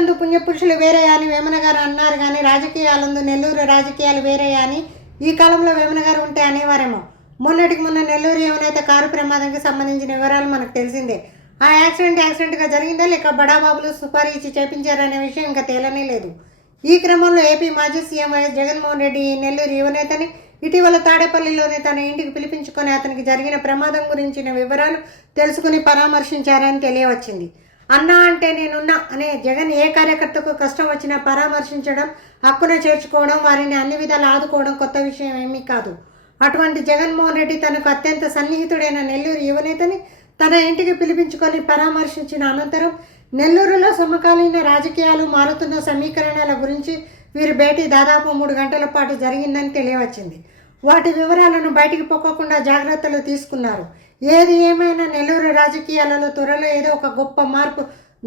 పురాణాలందు పుణ్యపురుషులు వేరే అని వేమన గారు అన్నారు, కానీ రాజకీయాలందు నెల్లూరు రాజకీయాలు వేరే అని ఈ కాలంలో వేమన గారు ఉంటే అనేవారేమో. మొన్నటికి మొన్న నెల్లూరు యువనేత కారు ప్రమాదానికి సంబంధించిన వివరాలు మనకు తెలిసిందే. ఆ యాక్సిడెంట్గా జరిగిందా లేక బడాబాబులు సుపారీ ఇచ్చి చేపించారనే విషయం ఇంకా తేలనే లేదు. ఈ క్రమంలో ఏపీ మాజీ సీఎం వైఎస్ జగన్మోహన్ రెడ్డి ఈ నెల్లూరు యువనేతని ఇటీవల తాడేపల్లిలోనే తన ఇంటికి పిలిపించుకొని అతనికి జరిగిన ప్రమాదం గురించిన వివరాలు తెలుసుకుని పరామర్శించారని తెలియవచ్చింది. అన్నా అంటే నేనున్నా అనే జగన్ ఏ కార్యకర్తకు కష్టం వచ్చినా పరామర్శించడం, హక్కున చేర్చుకోవడం, వారిని అన్ని విధాలు ఆదుకోవడం కొత్త విషయం ఏమీ కాదు. అటువంటి జగన్మోహన్ రెడ్డి తనకు అత్యంత సన్నిహితుడైన నెల్లూరు యువనేతని తన ఇంటికి పిలిపించుకొని పరామర్శించిన అనంతరం నెల్లూరులో సమకాలీన రాజకీయాలు, మారుతున్న సమీకరణాల గురించి వీరి భేటీ దాదాపు 3 గంటల పాటు జరిగిందని తెలియవచ్చింది. వాటి వివరాలను బయటికి పొక్కకుండా జాగ్రత్తలు తీసుకున్నారు. ఏది ఏమైనా నెల్లూరు రాజకీయాలలో త్వరలో ఏదో ఒక గొప్ప మార్పు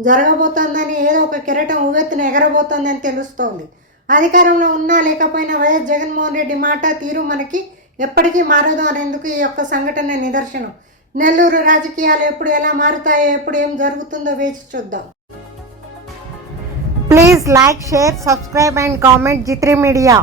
జరగబోతోందని, ఏదో ఒక కిరీటం ఉవ్వెత్తున ఎగరబోతోందని తెలుస్తోంది. అధికారంలో ఉన్నా లేకపోయినా వైఎస్ జగన్మోహన్ రెడ్డి మాట తీరు మనకి ఎప్పటికీ మారదు అనేందుకు ఈ యొక్క సంఘటన నిదర్శనం. నెల్లూరు రాజకీయాలు ఎప్పుడు ఎలా మారుతాయో, ఎప్పుడు ఏం జరుగుతుందో వేచి చూద్దాం. Please like, share, subscribe and comment G3 Media.